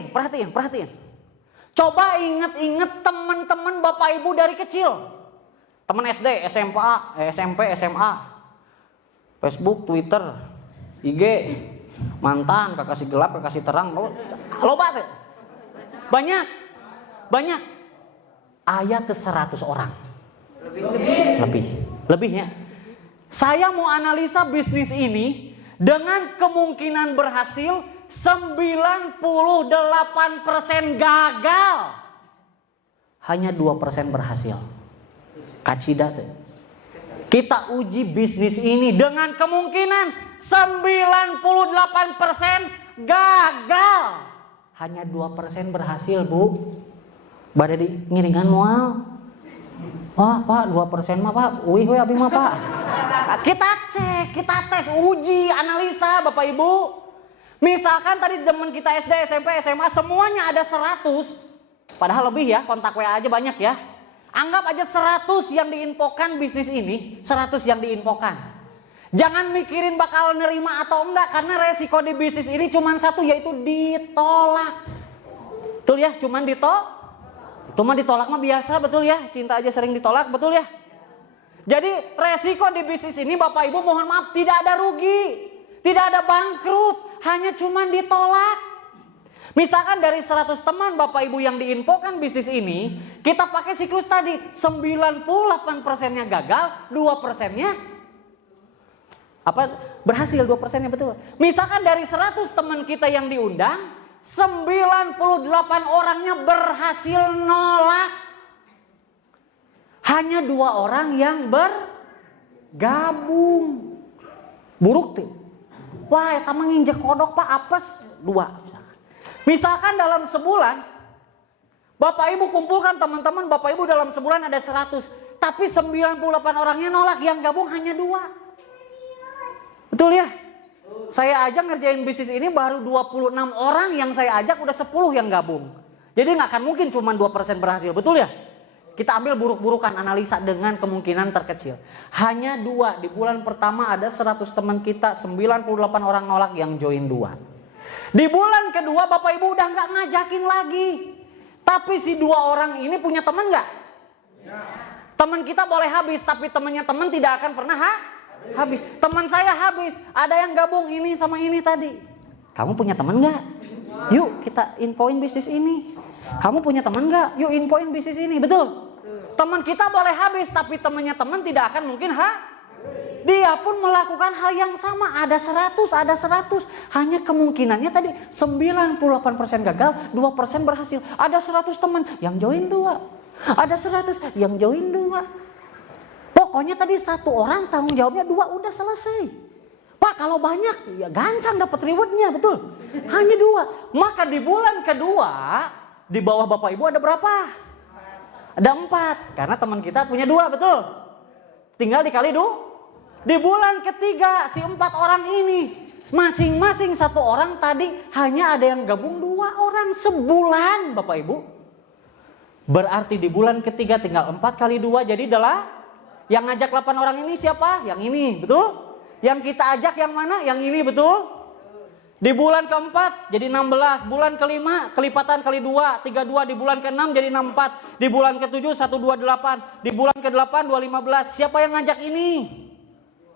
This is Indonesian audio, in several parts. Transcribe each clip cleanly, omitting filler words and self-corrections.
perhatiin. Coba inget-inget teman-teman Bapak Ibu dari kecil. Teman SD, SMP, SMA. Facebook, Twitter, IG, mantan, kekasih gelap, kekasih terang. Loba tuh. Banyak. Aya ke 100 orang. Lebihnya. Saya mau analisa bisnis ini dengan kemungkinan berhasil 98% gagal. Hanya 2% berhasil. Kacida tuh. Kita uji bisnis ini dengan kemungkinan 98% gagal. Hanya 2% berhasil, Bu. Bada di ngiringan mual. Wah, Pak, 2% mah, Pak. Wih, abi mah, Pak. Kita cek, kita tes, uji, analisa, Bapak Ibu. Misalkan tadi teman kita SD, SMP, SMA semuanya ada 100. Padahal lebih ya, kontak WA aja banyak ya. Anggap aja 100 yang diinfokan bisnis ini, 100 yang diinfokan. Jangan mikirin bakal nerima atau enggak, karena resiko di bisnis ini cuma satu, yaitu ditolak. Betul ya, cuman ditolak. Itu mah ditolak mah biasa, betul ya. Cinta aja sering ditolak, betul ya. Jadi resiko di bisnis ini Bapak Ibu mohon maaf tidak ada rugi, tidak ada bangkrut, hanya cuman ditolak. Misalkan dari 100 teman Bapak Ibu yang diinfokan bisnis ini, kita pakai siklus tadi, 98%-nya gagal, 2%-nya berhasil, 2%-nya betul. Misalkan dari 100 teman kita yang diundang, 98 orangnya berhasil nolak. Hanya 2 orang yang bergabung. Buruk tuh. Wah, eta mah nginjek kodok Pak, apes 2. Misalkan dalam sebulan Bapak Ibu kumpulkan teman-teman Bapak Ibu dalam sebulan ada 100, tapi 98 orangnya nolak, yang gabung hanya 2. Betul ya? Saya aja ngerjain bisnis ini baru 26 orang yang saya ajak, udah 10 yang gabung. Jadi nggak akan mungkin cuma 2% berhasil, betul ya? Kita ambil buruk-burukan, analisa dengan kemungkinan terkecil. Hanya 2, di bulan pertama ada 100 teman kita, 98 orang nolak, yang join 2. Di bulan kedua Bapak Ibu udah nggak ngajakin lagi. Tapi si 2 orang ini punya teman nggak? Ya. Teman kita boleh habis, tapi temannya teman tidak akan pernah habis. Teman saya habis, ada yang gabung ini sama ini tadi. Kamu punya teman nggak? Yuk kita infoin bisnis ini. Kamu punya teman nggak? Yuk infoin bisnis ini, betul? Teman kita boleh habis, tapi temannya teman tidak akan mungkin dia pun melakukan hal yang sama. Ada 100. Hanya kemungkinannya tadi 98% gagal, 2% berhasil. Ada 100 teman yang join 2. Ada 100 yang join 2. Pokoknya tadi 1 orang tanggung jawabnya 2, udah selesai. Pak, kalau banyak ya gancang dapat rewardnya, betul? Hanya 2. Maka di bulan kedua di bawah Bapak Ibu ada berapa? Ada 4. Karena teman kita punya 2, betul? Tinggal dikali 2. Di bulan ketiga si 4 orang ini masing-masing 1 orang tadi hanya ada yang gabung 2 orang sebulan, Bapak Ibu. Berarti di bulan ketiga tinggal 4 kali 2 jadi adalah yang ngajak 8 orang ini siapa? Yang ini, betul? Yang kita ajak yang mana? Yang ini, betul? Di bulan keempat jadi 16, bulan kelima kelipatan kali 2, 32, di bulan ke-6 jadi 64, di bulan ke-7 128, di bulan ke-8 215. Siapa yang ngajak ini?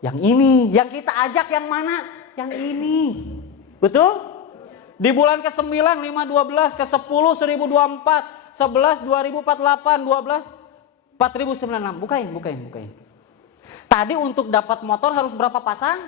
Yang ini. Yang kita ajak yang mana? Yang ini. Betul? Di bulan ke-9 512, ke-10 1024, 11 2048, 12 4096. Bukain. Tadi untuk dapat motor harus berapa pasang?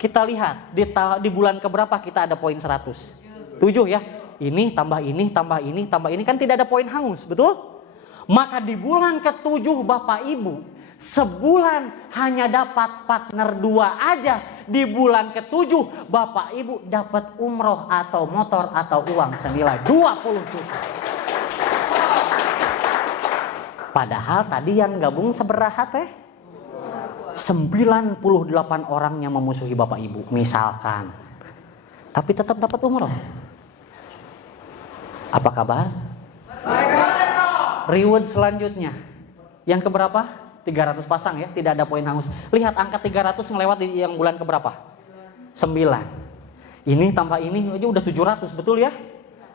Kita lihat di bulan keberapa kita ada poin 100. 7 ya. Ini tambah ini, tambah ini, tambah ini, kan tidak ada poin hangus, betul? Maka di bulan ke-7 Bapak Ibu sebulan hanya dapat partner 2 aja. Di bulan ke-7 Bapak Ibu dapat umroh atau motor atau uang senilai 20 juta. Padahal tadi yang gabung seberaha teh? 98 orangnya memusuhi Bapak Ibu misalkan, tapi tetap dapat umroh. Apa kabar? Reward selanjutnya yang keberapa? 300 pasang ya, tidak ada poin hangus. Lihat angka 300 ngelewat di yang bulan keberapa? 9. Ini tambah ini aja udah 700, betul ya?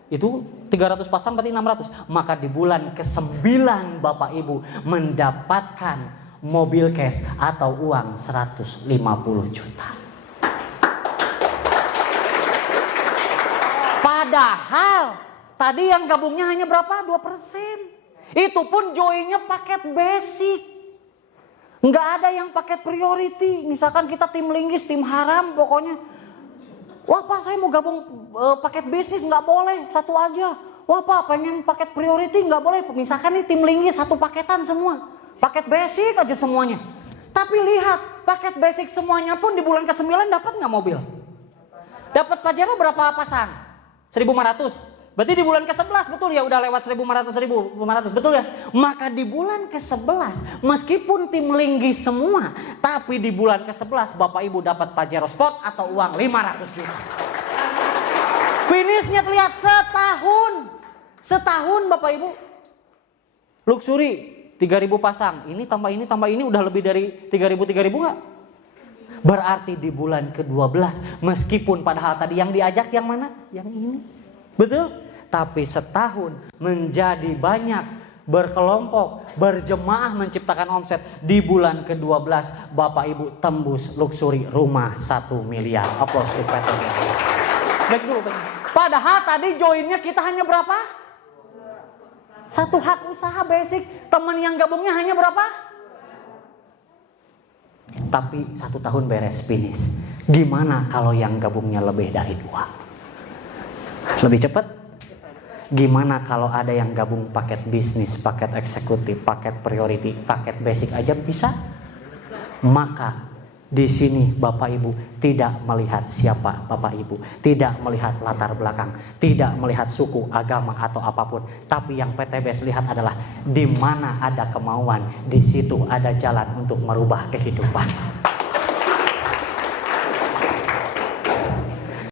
Itu 300 pasang berarti 600. Maka di bulan ke-9 Bapak Ibu mendapatkan mobil cash atau uang 150 juta. Padahal tadi yang gabungnya hanya berapa? 2%. Itu pun joinnya paket basic. Nggak ada yang paket priority. Misalkan kita tim linggis, tim haram pokoknya. Wah Pak, saya mau gabung paket bisnis, nggak boleh, satu aja. Wah Pak, pengen paket priority, nggak boleh. Misalkan nih tim linggis satu paketan semua, paket basic aja semuanya. Tapi lihat, paket basic semuanya pun di bulan ke-9 dapat nggak mobil? Dapat Pajero berapa pasang? 1.500. Berarti di bulan ke-11 betul ya, udah lewat 1.500, betul ya? Maka di bulan ke-11 meskipun tim linggis semua, tapi di bulan ke-11 Bapak Ibu dapat Pajero Sport atau uang 500 juta. Finishnya terlihat setahun Bapak Ibu. Luxury 3.000 pasang, ini tambah ini udah lebih dari 3.000 nggak? Berarti di bulan ke-12 meskipun padahal tadi yang diajak yang mana? Yang ini. Betul? Tapi setahun menjadi banyak, berkelompok, berjemaah menciptakan omset. Di bulan ke-12 Bapak Ibu tembus luxury rumah 1 miliar. Aplaus untuk PTBS. Baik dulu. Padahal tadi joinnya kita hanya berapa? Satu hak usaha basic. Teman yang gabungnya hanya berapa? Tapi 1 tahun beres finish. Gimana kalau yang gabungnya lebih dari 2? Lebih cepat? Gimana kalau ada yang gabung paket bisnis, paket eksekutif, paket priority, paket basic aja bisa? Maka di sini Bapak Ibu tidak melihat siapa Bapak Ibu, tidak melihat latar belakang, tidak melihat suku, agama atau apapun. Tapi yang PTBS lihat adalah di mana ada kemauan, di situ ada jalan untuk merubah kehidupan.